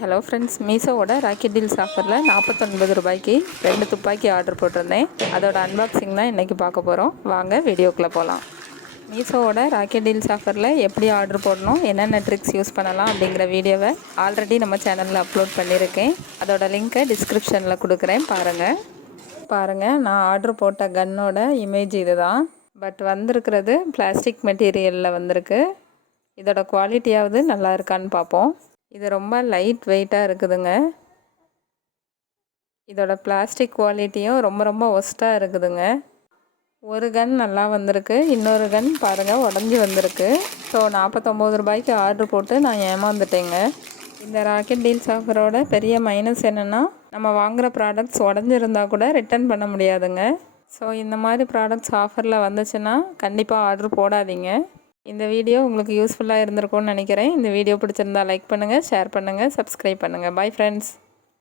Hello friends, மீஷோவோட rocket deals ஆஃபரில் 49 ரூபாய்க்கு 2 துப்பாக்கி ஆர்டர் போட்டிருந்தேன். அதோட அன்பாக்சிங் தான் இன்றைக்கி பார்க்க போகிறோம். வாங்க வீடியோக்குள்ளே போகலாம். மீஷோவோட ராக்கெட் டீல்ஸ் ஆஃபரில் எப்படி ஆர்டர் போடணும், என்னென்ன ட்ரிக்ஸ் யூஸ் பண்ணலாம் அப்படிங்கிற வீடியோவை ஆல்ரெடி நம்ம சேனலில் அப்லோட் பண்ணியிருக்கேன். அதோட லிங்க்கை டிஸ்கிரிப்ஷனில் கொடுக்குறேன், பாருங்கள். நான் ஆர்டர் போட்ட கன்னோட இமேஜ் இது தான். பட் வந்திருக்கிறது பிளாஸ்டிக் மெட்டீரியலில் வந்திருக்கு. இதோட குவாலிட்டியாவது நல்லா இருக்கான்னு பார்ப்போம். இது ரொம்ப லைட் வெயிட்டாக இருக்குதுங்க. இதோட பிளாஸ்டிக் குவாலிட்டியும் ரொம்ப ஒஸ்ட்டாக இருக்குதுங்க. ஒரு கன் நல்லா வந்திருக்கு, இன்னொரு கன் பாருங்கள் உடஞ்சி வந்திருக்கு. ஸோ 49 ரூபாய்க்கு ஆர்டர் போட்டு நான் ஏமாந்துட்டேங்க. இந்த ராக்கெட் டீல்ஸ் ஆஃபரோட பெரிய மைனஸ் என்னென்னா, நம்ம வாங்குகிற ப்ராடக்ட்ஸ் உடஞ்சிருந்தால் கூட ரிட்டர்ன் பண்ண முடியாதுங்க. ஸோ இந்த மாதிரி ப்ராடக்ட்ஸ் ஆஃபரில் வந்துச்சுன்னா கண்டிப்பாக ஆர்டர் போடாதீங்க. இந்த வீடியோ உங்களுக்கு யூஸ்ஃபுல்லாக இருந்திருக்கும்னு நினைக்கிறேன். இந்த வீடியோ பிடிச்சிருந்தா லைக் பண்ணுங்கள், ஷேர் பண்ணுங்கள், சப்ஸ்கிரைப் பண்ணுங்கள். Bye friends.